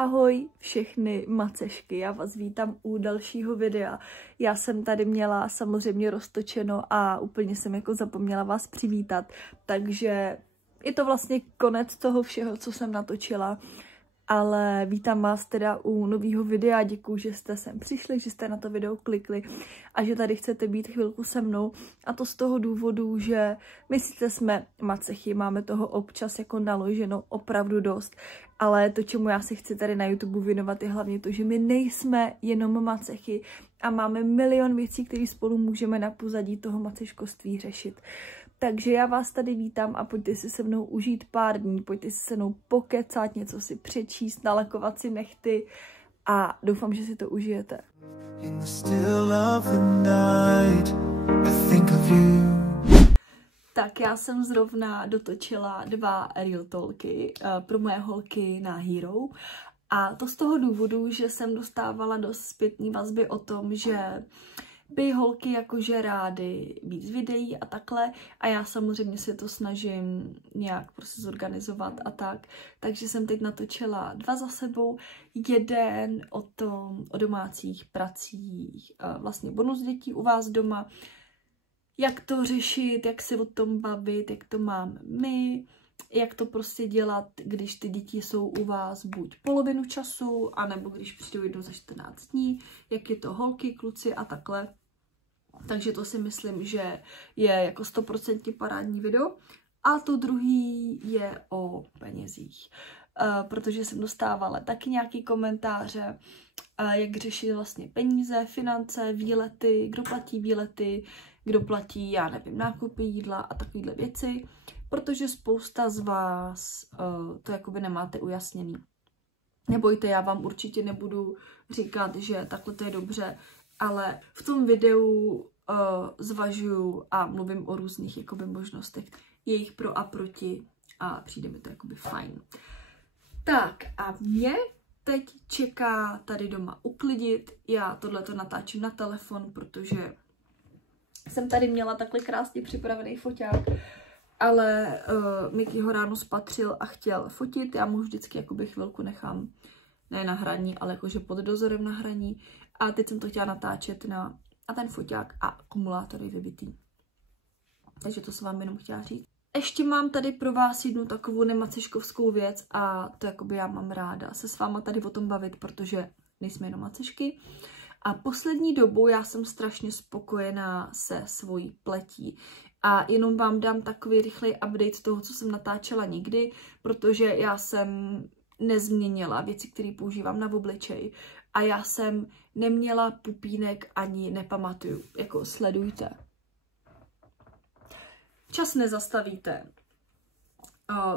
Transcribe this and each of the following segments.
Ahoj všechny macešky, já vás vítám u dalšího videa. Já jsem tady měla samozřejmě roztočeno a úplně jsem jako zapomněla vás přivítat, takže je to vlastně konec toho všeho, co jsem natočila. Ale vítám vás teda u nového videa, děkuju, že jste sem přišli, že jste na to video klikli a že tady chcete být chvilku se mnou. A to z toho důvodu, že my sice jsme macechy, máme toho občas jako naloženo opravdu dost, ale to, čemu já se chci tady na YouTube věnovat, je hlavně to, že my nejsme jenom macechy a máme milion věcí, které spolu můžeme na pozadí toho maceškovství řešit. Takže já vás tady vítám a pojďte si se mnou užít pár dní, pojďte si se mnou pokecat, něco si přečíst, nalakovat si nehty a doufám, že si to užijete. Tak já jsem zrovna dotočila 2 Real Talky pro moje holky na Hero a to z toho důvodu, že jsem dostávala dost zpětné vazby o tom, že by holky jakože rády víc videí a takhle a já samozřejmě se to snažím nějak prostě zorganizovat a tak. Takže jsem teď natočila 2 za sebou, jeden o domácích pracích, vlastně bonus dětí u vás doma, jak to řešit, jak se o tom bavit, jak to máme my, jak to prostě dělat, když ty děti jsou u vás buď polovinu času, anebo když přijdou jednou za 14 dní, jak je to holky, kluci a takhle. Takže to si myslím, že je jako 100% parádní video. A to druhý je o penězích. Protože jsem dostávala taky nějaký komentáře, jak řešit vlastně peníze, finance, výlety, kdo platí výlety, kdo platí, já nevím, nákupy, jídla a takovéhle věci. Protože spousta z vás to jakoby nemáte ujasněný. Nebojte, já vám určitě nebudu říkat, že takhle to je dobře, ale v tom videu zvažuju a mluvím o různých jakoby možnostech, jejich pro a proti a přijde mi to jakoby fajn. Tak a mě teď čeká tady doma uklidit, já tohleto natáčím na telefon, protože jsem tady měla takhle krásně připravený foťák, ale Mickey ho ráno spatřil a chtěl fotit, já mu vždycky jakoby chvilku nechám, ne na hraní, ale jakože pod dozorem na hraní. A teď jsem to chtěla natáčet na ten foťák a akumulátor je vybitý. Takže to jsem vám jenom chtěla říct. Ještě mám tady pro vás jednu takovou nemaceškovskou věc a to jakoby já mám ráda se s váma tady o tom bavit, protože nejsme jenom macešky. A poslední dobou já jsem strašně spokojená se svojí pletí. A jenom vám dám takový rychlej update toho, co jsem natáčela nikdy, protože já jsem nezměnila věci, které používám na obličej. A já jsem neměla pupínek ani nepamatuju. Jako sledujte. Čas nezastavíte.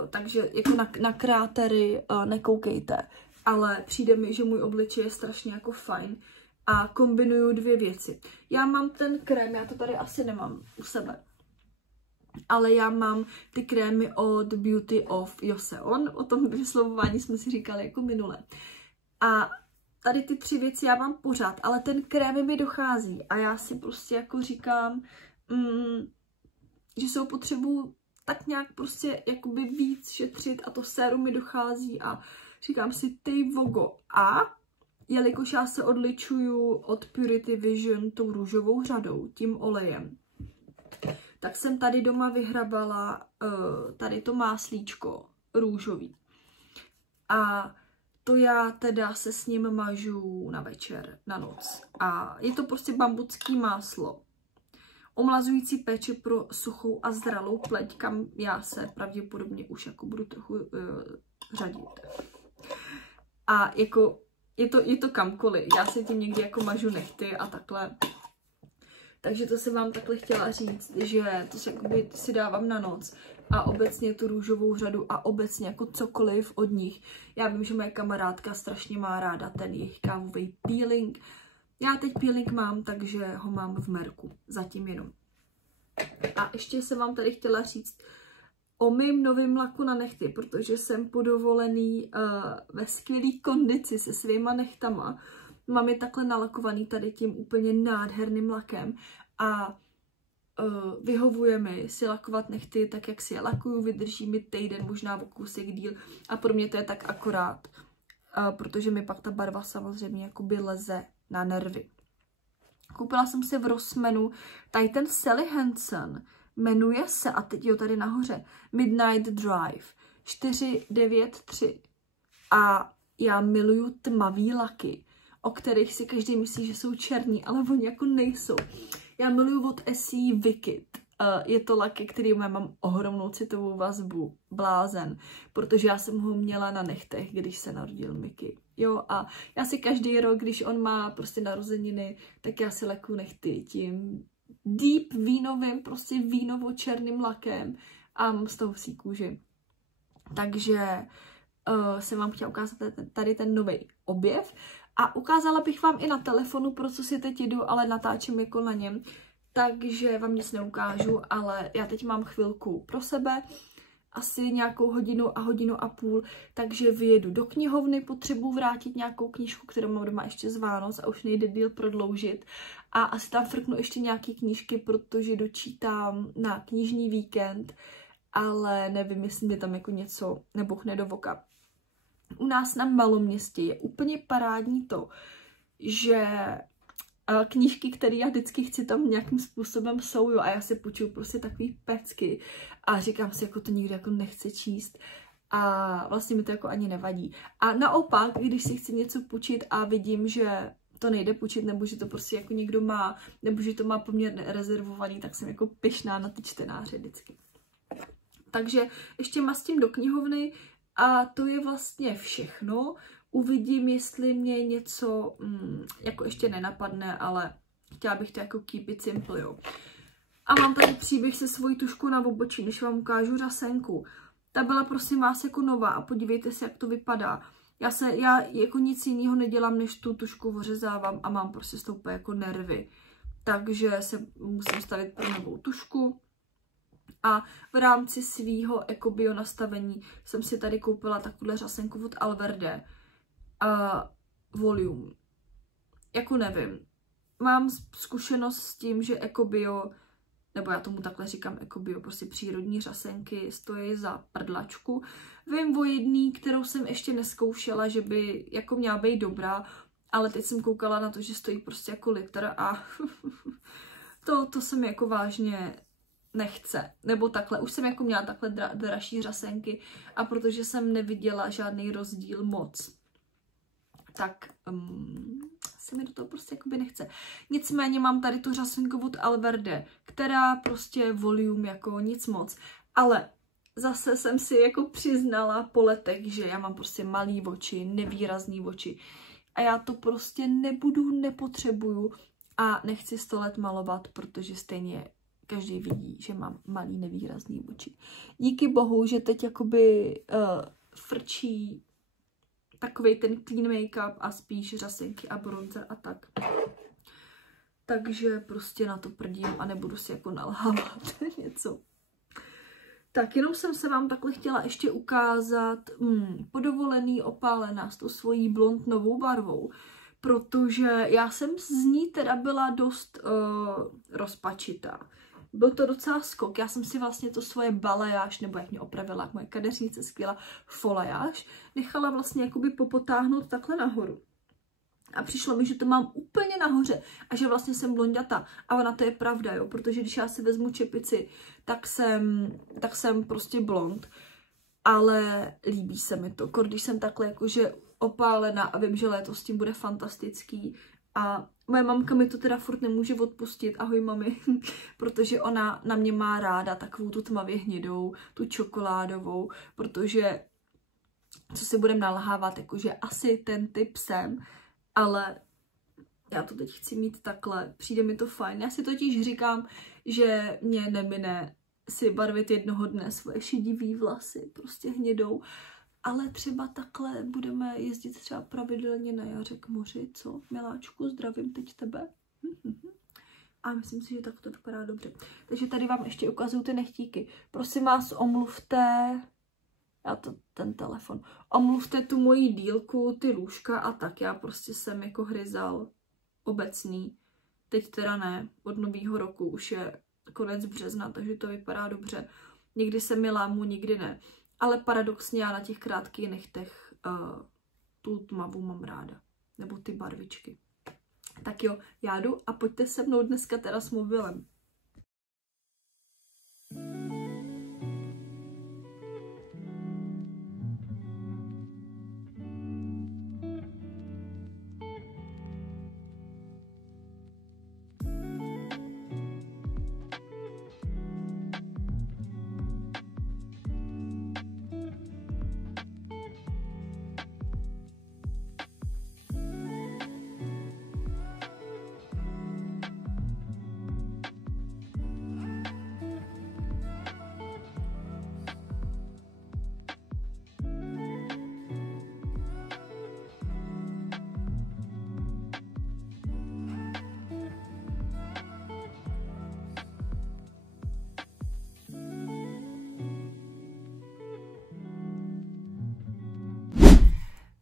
Takže jako na krátery nekoukejte. Ale přijde mi, že můj obličej je strašně jako fajn. A kombinuju 2 věci. Já mám ten krém, já to tady asi nemám u sebe. Ale já mám ty krémy od Beauty of Joseon. O tom vyslovování jsme si říkali jako minule. A tady ty 3 věci já mám pořád, ale ten krém mi dochází. A já si prostě jako říkám, že se ho potřebuju tak nějak prostě jakoby víc šetřit a to sérum mi dochází a říkám si ty vogo. A jelikož já se odličuju od Purity Vision tou růžovou řadou, tím olejem, tak jsem tady doma vyhrabala tady to máslíčko růžový. A to já teda se s ním mažu na večer, na noc. A je to prostě bambucký máslo. Omlazující péče pro suchou a zralou pleť, kam já se pravděpodobně už jako budu trochu řadit. A jako je to kamkoliv. Já se tím někdy jako mažu nehty a takhle. Takže to jsem vám takhle chtěla říct, že to si dávám na noc a obecně tu růžovou řadu a obecně jako cokoliv od nich. Já vím, že moje kamarádka strašně má ráda ten jejich kávový peeling. Já teď peeling mám, takže ho mám v merku, zatím jenom. A ještě jsem vám tady chtěla říct o mým novým laku na nehty, protože jsem po dovolený ve skvělé kondici se svýma nehtama. Mám je takhle nalakovaný tady tím úplně nádherným lakem a vyhovuje mi si lakovat nehty tak, jak si je lakuju, vydrží mi týden, možná o kousek díl a pro mě to je tak akorát. protože mi pak ta barva samozřejmě jakoby leze na nervy. Koupila jsem si v Rossmanu tady ten Sally Hansen, jmenuje se, a teď jo tady nahoře, Midnight Drive 493. A já miluju tmavý laky, o kterých si každý myslí, že jsou černí, ale oni jako nejsou. Já miluju od Essie Wicked. Je to laky, který mám ohromnou citovou vazbu, blázen, protože já jsem ho měla na nechtech, když se narodil Mickey. Jo, a já si každý rok, když on má prostě narozeniny, tak já si lakuju nechty tím deep vínovým, prostě vínovo-černým lakem a mám z toho vsí kůži. Takže jsem vám chtěla ukázat tady ten nový objev a ukázala bych vám i na telefonu, pro co si teď jdu, ale natáčím jako na něm, takže vám nic neukážu, ale já teď mám chvilku pro sebe, asi nějakou hodinu a půl, takže vyjedu do knihovny, potřebuji vrátit nějakou knížku, kterou mám doma ještě z Vánoc a už nejde díl prodloužit. A asi tam frknu ještě nějaké knížky, protože dočítám na knižní víkend, ale nevím, jestli mi tam jako něco nebuchne do voka. U nás na Maloměstě je úplně parádní to, že knížky, které já vždycky chci, tam nějakým způsobem jsou, jo, a já si půjčuju prostě takový pecky a říkám si, jako to nikdo jako nechce číst a vlastně mi to jako ani nevadí. A naopak, když si chci něco půjčit a vidím, že to nejde půjčit, nebo že to prostě jako někdo má, nebo že to má poměrně rezervovaný, tak jsem jako pyšná na ty čtenáře vždycky. Takže ještě mastím do knihovny a to je vlastně všechno. Uvidím, jestli mě něco jako ještě nenapadne, ale chtěla bych to jako keep it simple, jo. A mám tady příběh se svojí tuškou na obočí, než vám ukážu řasenku. Ta byla prosím vás jako nová a podívejte se, jak to vypadá. Já jako nic jiného nedělám, než tu tušku ořezávám a mám prostě z toho úplně jako nervy. Takže se musím stavit pro novou tušku. A v rámci svýho ekobio nastavení jsem si tady koupila takovouhle řasenku od Alverde. Volume. Jako nevím. Mám zkušenost s tím, že ekobio, nebo já tomu takhle říkám ekobio, prostě přírodní řasenky stojí za prdlačku. Vím o jedný, kterou jsem ještě neskoušela, že by jako měla být dobrá, ale teď jsem koukala na to, že stojí prostě jako litr a to se mi jako vážně nechce. Nebo takhle, už jsem jako měla takhle dražší řasenky a protože jsem neviděla žádný rozdíl moc, tak se mi do toho prostě jakoby nechce. Nicméně mám tady tu řasenku od Alverde, která prostě volume jako nic moc. Ale zase jsem si jako přiznala po letech, že já mám prostě malý oči, nevýrazný oči. A já to prostě nepotřebuju a nechci 100 let malovat, protože stejně každý vidí, že mám malý nevýrazný oči. Díky bohu, že teď jakoby frčí takovej ten clean make-up a spíš řasenky a bronzer a tak. Takže prostě na to prdím a nebudu si jako nalhávat něco. Tak jenom jsem se vám takhle chtěla ještě ukázat podovolený opálená s tou svojí blond novou barvou, protože já jsem z ní teda byla dost rozpačitá. Byl to docela skok, já jsem si vlastně to svoje balajáž, nebo jak mě opravila moje kadeřnice skvělá, folajáž, nechala vlastně jakoby popotáhnout takhle nahoru. A přišlo mi, že to mám úplně nahoře a že vlastně jsem blonďata. A ona to je pravda, jo, protože když já si vezmu čepici, tak jsem prostě blond. Ale líbí se mi to, když jsem takhle jakože opálená a vím, že léto s tím bude fantastický. A moje mamka mi to teda furt nemůže odpustit, ahoj mami, protože ona na mě má ráda takovou tu tmavě hnědou, tu čokoládovou, protože, co si budem nalhávat, jakože asi ten typ jsem, ale já to teď chci mít takhle, přijde mi to fajn. Já si totiž říkám, že mě nemine si barvit jednoho dne svoje šedivý vlasy, prostě hnědou, ale třeba takhle budeme jezdit třeba pravidelně na jaře k moři, co? Miláčku, zdravím teď tebe. A myslím si, že tak to vypadá dobře. Takže tady vám ještě ukazuju ty nechtíky. Prosím vás, omluvte, ten telefon, omluvte tu moji dílku, ty lůžka a tak. Já prostě jsem jako hryzal obecný. Teď teda ne, od nového roku už je konec března, takže to vypadá dobře. Někdy se mi lámu, nikdy ne. Ale paradoxně já na těch krátkých nechtech tu tmavou mám ráda. Nebo ty barvičky. Tak jo, já jdu a pojďte se mnou dneska teda s mobilem.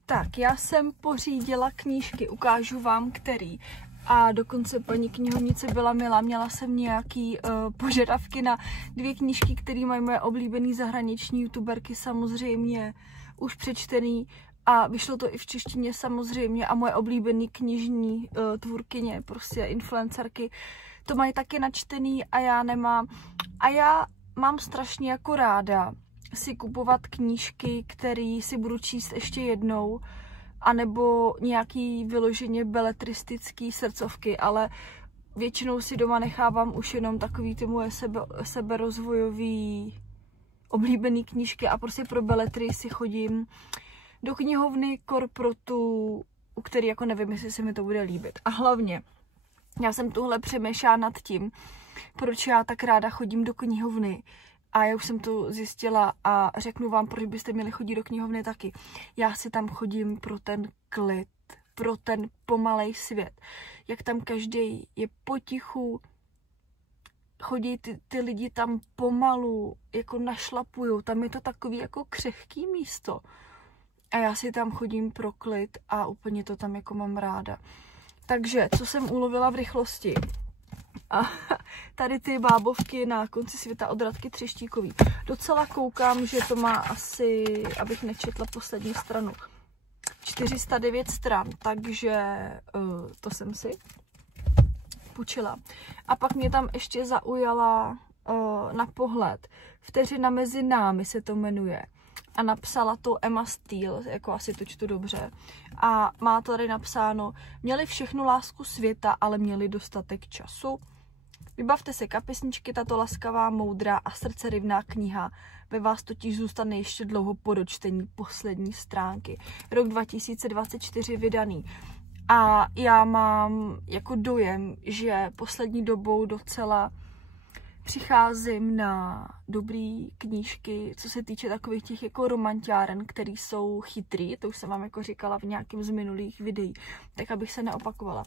Tak, já jsem pořídila knížky, ukážu vám který. A dokonce paní knihovnice byla milá, měla jsem nějaký požadavky na 2 knížky, které mají moje oblíbené zahraniční youtuberky, samozřejmě už přečtený. A vyšlo to i v češtině samozřejmě a moje oblíbený knižní tvůrkyně, prostě influencerky, to mají taky načtený a já nemám. A já mám strašně jako ráda si kupovat knížky, které si budu číst ještě jednou, anebo nějaký vyloženě beletristický srdcovky, ale většinou si doma nechávám už jenom takový ty moje seberozvojový oblíbený knížky a prostě pro beletry si chodím do knihovny korprotu, u který jako nevím, jestli se mi to bude líbit. A hlavně, já jsem tuhle přemýšlela nad tím, proč já tak ráda chodím do knihovny. A já už jsem to zjistila a řeknu vám, proč byste měli chodit do knihovny taky. Já si tam chodím pro ten klid, pro ten pomalej svět. Jak tam každý je potichu, chodí ty lidi tam pomalu, jako našlapujou. Tam je to takový jako křehký místo. A já si tam chodím pro klid a úplně to tam jako mám ráda. Takže, co jsem ulovila v rychlosti? A tady ty bábovky na konci světa od Radky Třeštíkový. Docela koukám, že to má asi, abych nečetla poslední stranu, 409 stran, takže to jsem si půjčila. A pak mě tam ještě zaujala na pohled Vteřina mezi námi se to jmenuje. A napsala to Emma Steele, jako asi to čtu dobře. A má tady napsáno: měli všechnu lásku světa, ale měli dostatek času. Vybavte se kapesničky, tato laskavá, moudrá a srdcerivná kniha ve vás totiž zůstane ještě dlouho po dočtení poslední stránky. Rok 2024 vydaný. A já mám jako dojem, že poslední dobou docela přicházím na dobrý knížky, co se týče takových těch jako romantiáren, který jsou chytrý, to už jsem vám jako říkala v nějakém z minulých videí, tak abych se neopakovala.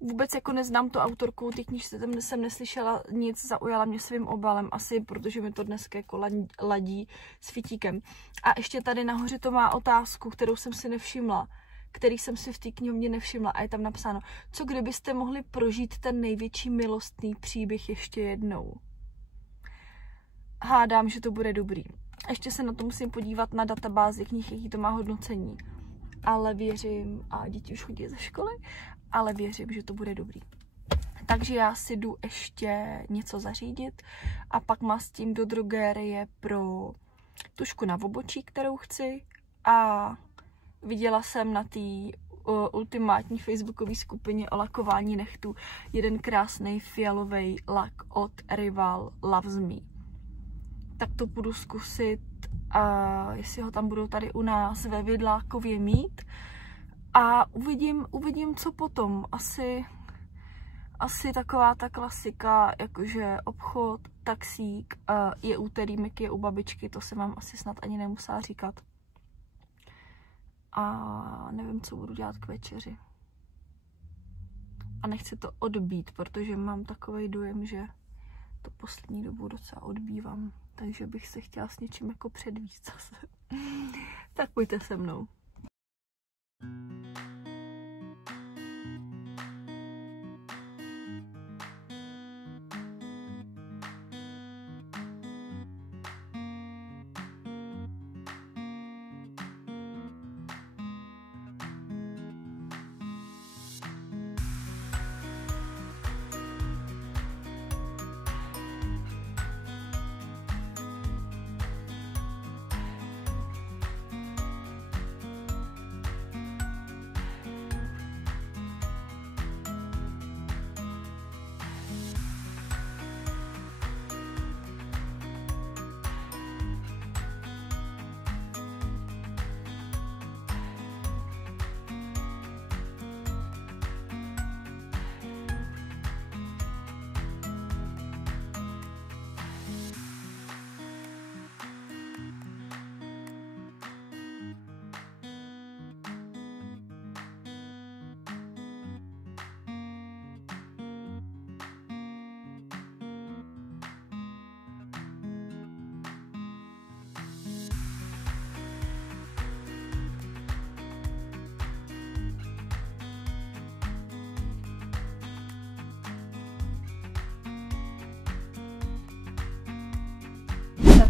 Vůbec jako neznám tu autorku, ty knížce jsem neslyšela nic, zaujala mě svým obalem, asi protože mi to dneska jako ladí s fitíkem. A ještě tady nahoře to má otázku, kterou jsem si nevšimla, který jsem si v té knihovně nevšimla a je tam napsáno: co kdybyste mohli prožít ten největší milostný příběh ještě jednou? Hádám, že to bude dobrý. Ještě se na to musím podívat na databázi knih, jaký to má hodnocení. Ale věřím, a děti už chodí ze školy, ale věřím, že to bude dobrý. Takže já si jdu ještě něco zařídit a pak mastím do drogérie pro tušku na obočí, kterou chci, a viděla jsem na té ultimátní facebookové skupině o lakování nechtů jeden krásný fialový lak od Rival Loves Me. Tak to budu zkusit, jestli ho tam budou tady u nás ve Vidlákově mít. A uvidím, co potom. Asi taková ta klasika, jakože obchod, taxík, je úterý, Miky je u babičky, to se vám asi snad ani nemusela říkat. A nevím, co budu dělat k večeři. A nechci to odbít, protože mám takový dojem, že to poslední dobu docela odbývám. Takže bych se chtěla s něčím jako předvíst zase. Tak pojďte se mnou.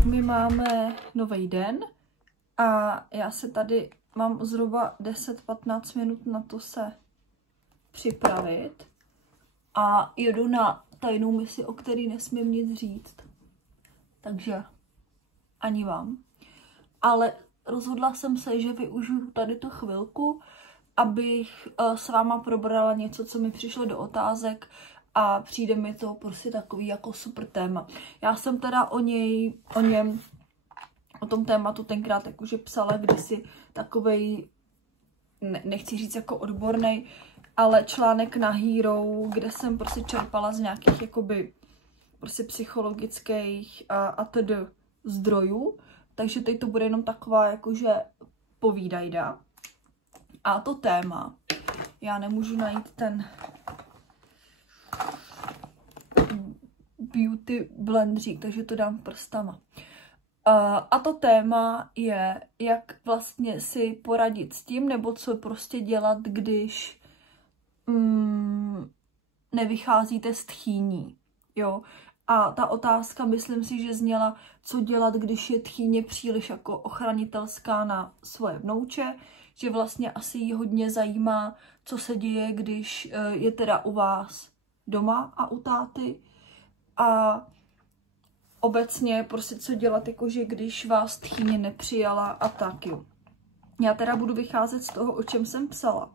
my máme nový den a já se tady mám zhruba 10-15 minut na to se připravit a jedu na tajnou misi, o který nesmím nic říct. Takže ani vám. Ale rozhodla jsem se, že využiju tady tu chvilku, abych s váma probrala něco, co mi přišlo do otázek a přijde mi to prostě takový jako super téma. Já jsem teda o tom tématu tenkrát jakože psala kdysi takovej, nechci říct jako odbornej, ale článek na Hero, kde jsem prostě čerpala z nějakých jakoby prostě psychologických a tedy zdrojů. Takže teď to bude jenom taková jakože povídajda. A to téma, já nemůžu najít ten beauty blendřík, takže to dám prstama. A to téma je, jak vlastně si poradit s tím, nebo co prostě dělat, když nevycházíte z tchýní, jo. A ta otázka, myslím si, že zněla, co dělat, když je tchýně příliš jako ochranitelská na svoje vnouče, že vlastně asi jí hodně zajímá, co se děje, když je teda u vás doma a u táty. A obecně prostě co dělat, jakože když vás tchýně nepřijala a tak, jo. Já teda budu vycházet z toho, o čem jsem psala.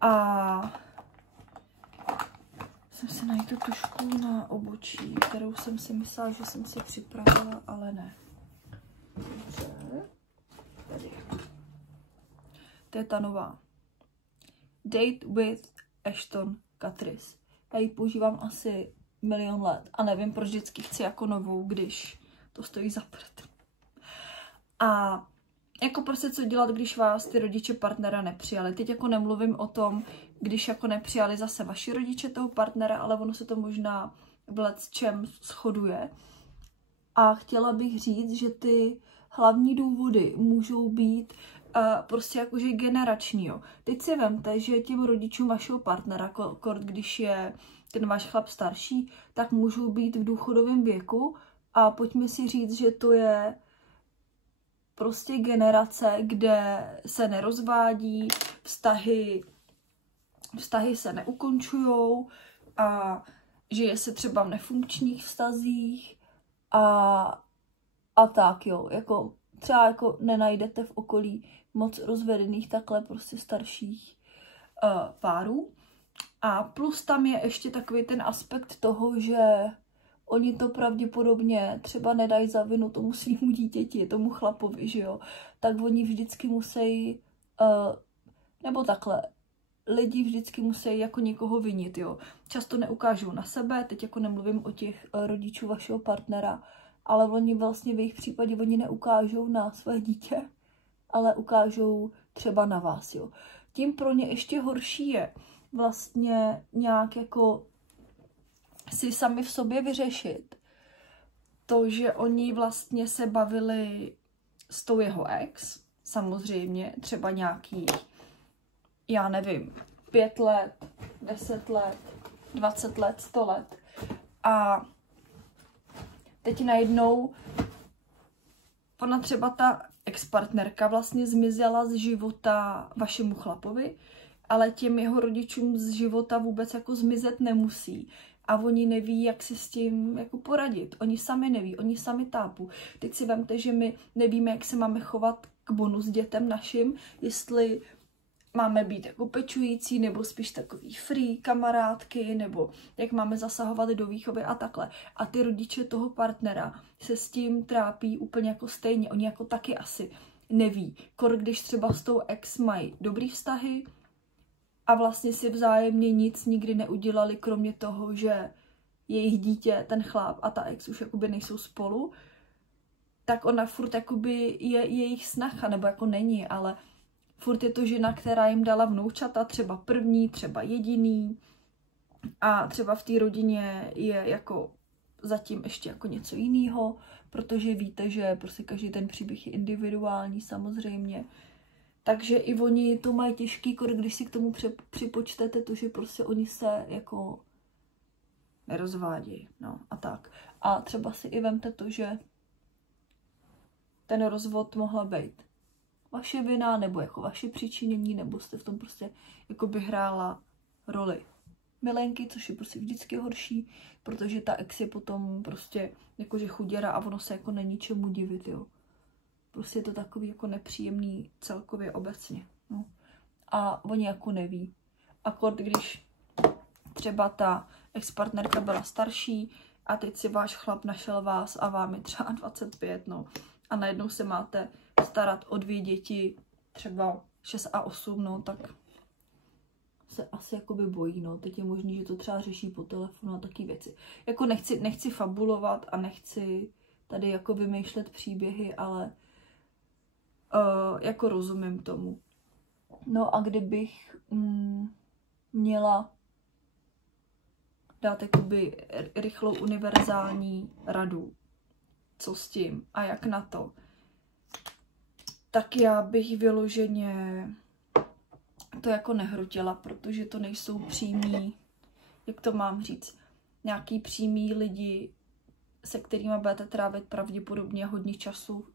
A jsem si najít tu tušku na obočí, kterou jsem si myslela, že jsem si připravila, ale ne. Tady. To je ta nová. Date with Ashton Kutcher. Já ji používám asi 1 000 000 let a nevím, proč vždycky chci jako novou, když to stojí za prd. A jako prostě co dělat, když vás ty rodiče partnera nepřijali. Teď jako nemluvím o tom, když jako nepřijali zase vaši rodiče toho partnera, ale ono se to možná v lecčem shoduje. A chtěla bych říct, že ty hlavní důvody můžou být prostě jakože generační. Jo. Teď si vemte, že těm rodičům vašeho partnera, když je ten váš chlap starší, tak můžou být v důchodovém věku a pojďme si říct, že to je prostě generace, kde se nerozvádí, vztahy se neukončujou a žije se třeba v nefunkčních vztazích a tak, jo, jako třeba jako nenajdete v okolí moc rozvedených takhle prostě starších párů. A plus tam je ještě takový ten aspekt toho, že oni to pravděpodobně třeba nedají za vinu tomu svýmu dítěti, tomu chlapovi, že jo. Tak oni vždycky musí, nebo takhle, lidi vždycky musí jako někoho vinit, jo. Často neukážou na sebe, teď jako nemluvím o těch rodičů vašeho partnera, ale oni vlastně v jejich případě oni neukážou na své dítě, ale ukážou třeba na vás, jo. Tím pro ně ještě horší je vlastně nějak jako si sami v sobě vyřešit to, že oni vlastně se bavili s tou jeho ex, samozřejmě třeba nějakých, já nevím, 5 let, 10 let, 20 let, 100 let. A teď najednou ona třeba ta ex-partnerka vlastně zmizela z života vašemu chlapovi, ale těm jeho rodičům z života vůbec jako zmizet nemusí. A oni neví, jak si s tím jako poradit. Oni sami neví, oni sami tápou. Teď si vemte, že my nevíme, jak se máme chovat k bonus dětem našim, jestli máme být jako pečující, nebo spíš takový free kamarádky, nebo jak máme zasahovat do výchovy a takhle. A ty rodiče toho partnera se s tím trápí úplně jako stejně. Oni jako taky asi neví. Když třeba s tou ex mají dobrý vztahy, a vlastně si vzájemně nic nikdy neudělali, kromě toho, že jejich dítě, ten chlap a ta ex už jakoby nejsou spolu, tak ona furt jakoby je jejich snacha, nebo jako není, ale furt je to žena, která jim dala vnoučata, třeba první, třeba jediný a třeba v té rodině je jako zatím ještě jako něco jiného, protože víte, že prostě každý ten příběh je individuální samozřejmě. Takže i oni to mají těžký, když si k tomu připočtete to, že prostě oni se jako nerozvádějí, no a tak. A třeba si i vemte to, že ten rozvod mohla být vaše vina, nebo jako vaše přičinění, nebo jste v tom prostě jako by hrála roli milenky, což je prostě vždycky horší, protože ta ex je potom prostě jakože chuděra a ono se jako není čemu divit, jo. Prostě je to takový jako nepříjemný celkově obecně, no. A oni jako neví. Akord, když třeba ta ex-partnerka byla starší a teď si váš chlap našel vás a vám je třeba 25, no. A najednou se máte starat o 2 děti, třeba 6 a 8, no, tak se asi jakoby bojí, no. Teď je možný, že to třeba řeší po telefonu a taky věci. Jako nechci fabulovat a nechci tady jako vymýšlet příběhy, ale jako rozumím tomu. No a kdybych měla dát jakoby rychlou univerzální radu, co s tím a jak na to, tak já bych vyloženě to jako nehrotila, protože to nejsou přímí, jak to mám říct, nějaký přímí lidi, se kterými budete trávit pravděpodobně hodně času,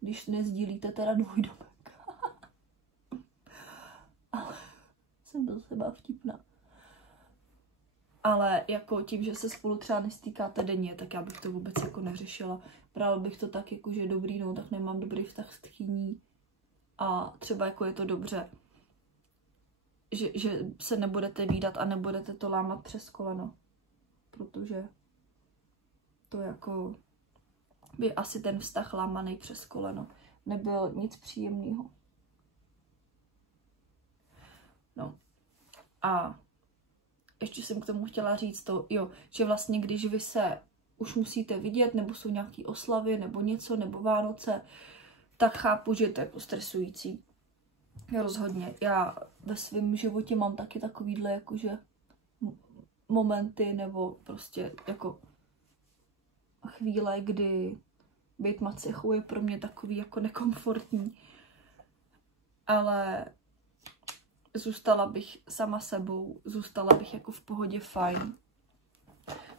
když nezdílíte teda dvojdomek. Ale jsem do sebe vtipná. Ale jako tím, že se spolu třeba nestýkáte denně, tak já bych to vůbec jako neřešila. Brala bych to tak jako, že dobrý, no tak nemám dobrý vztah s tchýní a třeba jako je to dobře, že se nebudete vídat a nebudete to lámat přes koleno, protože to jako by asi ten vztah lámaný přes koleno nebyl nic příjemného. No a ještě jsem k tomu chtěla říct to, jo, že vlastně když vy se už musíte vidět, nebo jsou nějaké oslavy, nebo něco, nebo Vánoce, tak chápu, že to je jako stresující. Rozhodně. Já ve svém životě mám taky takovýhle jakože momenty, nebo prostě jako chvíle, kdy být macechou je pro mě takový jako nekomfortní. Ale zůstala bych sama sebou, zůstala bych jako v pohodě fajn.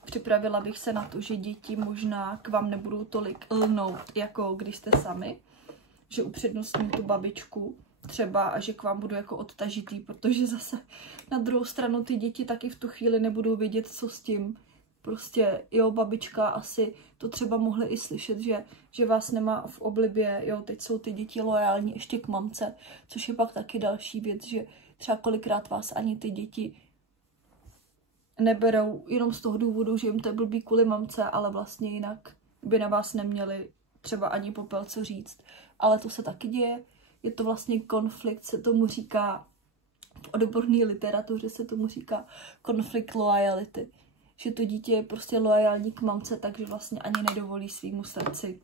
Připravila bych se na to, že děti možná k vám nebudou tolik lnout, jako když jste sami, že upřednostním tu babičku třeba a že k vám budu jako odtažitý, protože zase na druhou stranu ty děti taky v tu chvíli nebudou vědět, co s tím. Prostě, jo, babička asi to třeba mohly i slyšet, že vás nemá v oblibě, jo, teď jsou ty děti loajální ještě k mamce, což je pak taky další věc, že třeba kolikrát vás ani ty děti neberou jenom z toho důvodu, že jim to je blbý kvůli mamce, ale vlastně jinak by na vás neměli třeba ani popel co říct. Ale to se taky děje, je to vlastně konflikt, se tomu říká, v odborné literatuře se tomu říká konflikt loyalty. Že to dítě je prostě loajální k mamce, takže vlastně ani nedovolí svýmu srdci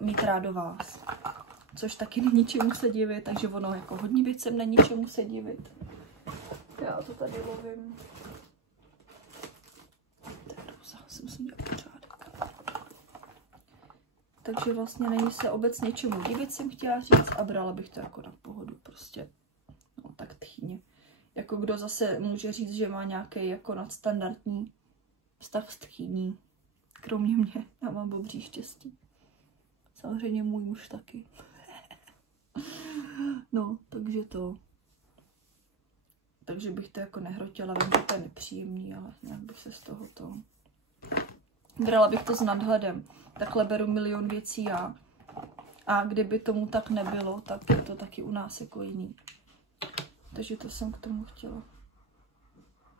mít rádo vás. Což taky není čemu se divit, takže ono jako hodně věcem není čemu se divit. Já to tady lovím. To je rosa, si musím dělat pořádek. Takže vlastně není se obecně čemu divit, jsem chtěla říct, a brala bych to jako na pohodu, prostě. No tak tchýně. Jako kdo zase může říct, že má nějaký jako nadstandardní vztah s tchýní. Kromě mě, já mám obří štěstí. Samozřejmě můj muž taky. No, takže to. Takže bych to jako nehrotila, vím, že to je nepříjemný, ale nějak bych se z toho to. Brala bych to s nadhledem. Takhle beru milion věcí já. A kdyby tomu tak nebylo, tak je to taky u nás jako jiný. Takže to jsem k tomu chtěla.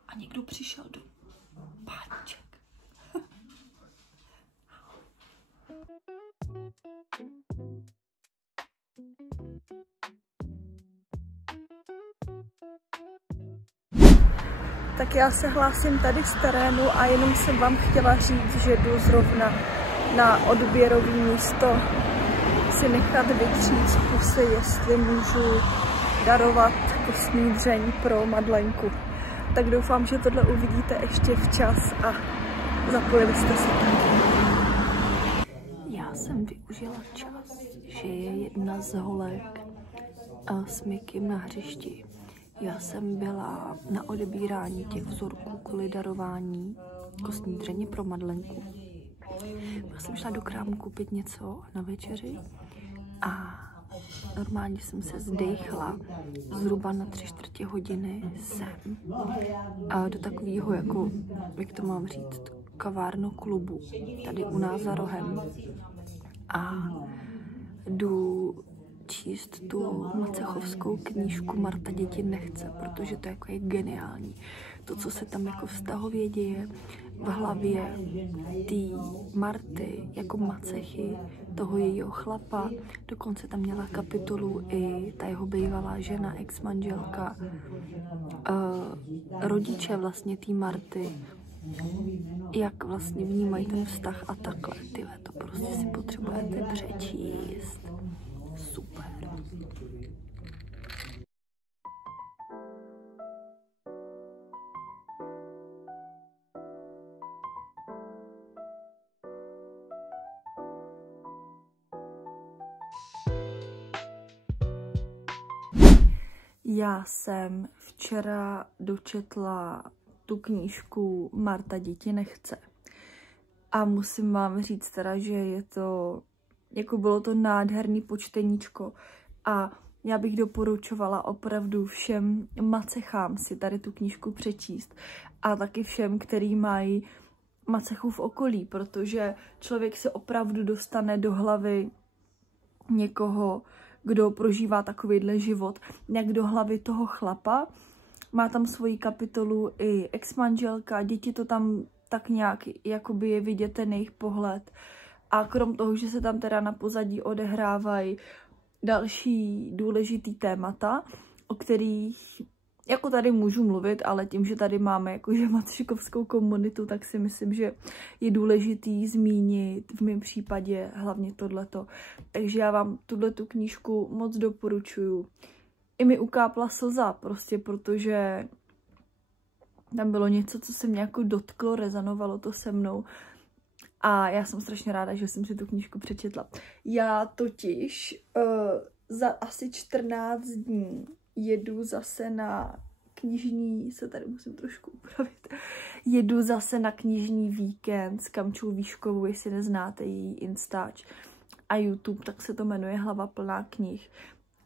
A někdo přišel do páček. Tak já se hlásím tady z terénu a jenom jsem vám chtěla říct, že jdu zrovna na odběrový místo si nechat vytřít z pusy, jestli můžu darovat kostní dřeň pro Madlenku. Tak doufám, že tohle uvidíte ještě včas a zapojili jste se taky. Já jsem využila čas, že je jedna z holek s Mikim na hřišti. Já jsem byla na odebírání těch vzorků kvůli darování kostní dřeně pro Madlenku. Já jsem šla do krámu koupit něco na večeři a normálně jsem se zdechla zhruba na 3/4 hodiny sem a do takového, jako, jak to mám říct, kavárno klubu, tady u nás za rohem. A jdu číst tu macechovskou knížku Marta děti nechce, protože to jako je geniální. To, co se tam jako vztahově děje v hlavě té Marty, jako macechy, toho jejího chlapa. Dokonce tam měla kapitolu i ta jeho bývalá žena, ex-manželka, rodiče vlastně té Marty, jak vlastně vnímají ten vztah a takhle. Tyhle, to prostě si potřebujete přečíst. Super. Já jsem včera dočetla tu knížku Marta děti nechce. A musím vám říct teda, že je to, jako bylo to nádherný počteníčko. A já bych doporučovala opravdu všem macechám si tady tu knížku přečíst. A taky všem, který mají macechu v okolí, protože člověk se opravdu dostane do hlavy někoho, kdo prožívá takovýhle život, jak do hlavy toho chlapa. Má tam svoji kapitolu i ex-manželka, děti to tam tak nějak, jakoby je vidět ten jejich pohled. A krom toho, že se tam teda na pozadí odehrávají další důležitý témata, o kterých jako tady můžu mluvit, ale tím, že tady máme jakože maceškovskou komunitu, tak si myslím, že je důležitý zmínit v mém případě hlavně tohleto. Takže já vám tuhletu knížku moc doporučuju. I mi ukápla slza, prostě protože tam bylo něco, co se mě jako dotklo, rezonovalo to se mnou. A já jsem strašně ráda, že jsem si tu knížku přečetla. Já totiž za asi 14 dní jedu zase na knižní, se tady musím trošku upravit, jedu zase na knižní víkend s Kamčou Výškovou, jestli neznáte její Instač a YouTube, tak se to jmenuje Hlava plná knih.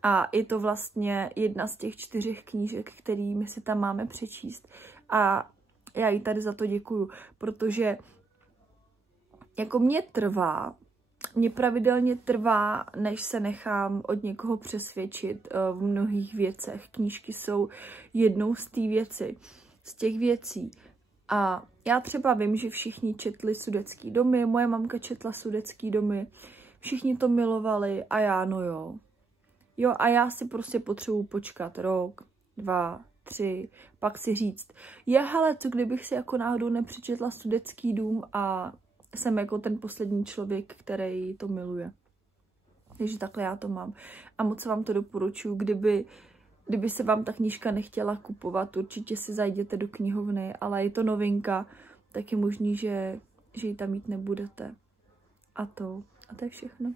A je to vlastně jedna z těch 4 knížek, kterými si tam máme přečíst. A já jí tady za to děkuju, protože jako mě pravidelně trvá, než se nechám od někoho přesvědčit v mnohých věcech. Knížky jsou jednou z těch věcí. A já třeba vím, že všichni četli Sudetský domy, moje mamka četla Sudetský domy, všichni to milovali a já no jo. Jo, a já si prostě potřebuji počkat rok, 2, 3, pak si říct, hele, co kdybych si jako náhodou nepřečetla Sudetský dům a jsem jako ten poslední člověk, který to miluje. Takže takhle já to mám. A moc vám to doporučuji, kdyby se vám ta knížka nechtěla kupovat, určitě si zajděte do knihovny, ale je to novinka, tak je možný, že ji tam mít nebudete. A to je všechno.